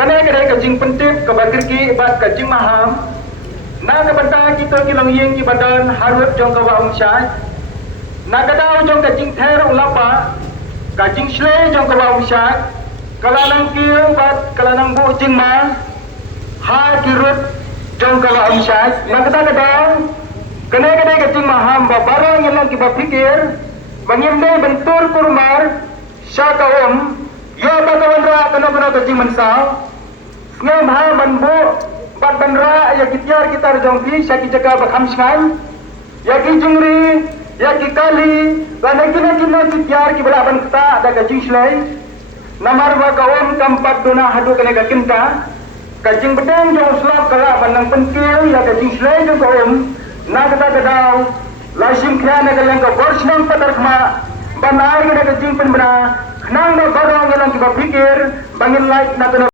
Karena kedai kajing pentip ke bakirki bat kajing maham. Na ke benda kita kilang yeng ki badan harut jong ke wa umsyai. Na kadau jong kajing ter ulapa. Kajing shle jong ke wa umsyai. Kalanang kil bat kalanang bu jing ma. Ha kirut jong ke wa umsyai. Na kadau kena kedai kajing maham ba barang yang ki bapikir. Bangimde bentur kurmar syaka ya bagawan ra kena kajing mensau. Ngam ha manbu bat bandra ya kityar kita jongpi syaki jaga bakhamskan ya ki jingri ya ki kali lana kina kityar ki balaban kita ada kajing slai namar wa kawam kampat dona hadu kena kakinta kajing bedeng jong slap kala bandang penkil ya kajing slai jong kawam na kata kadau lasim khana kalang ka borsnam patar khma banai kena kajing penbena nang na barang yang ki bapikir bangin like na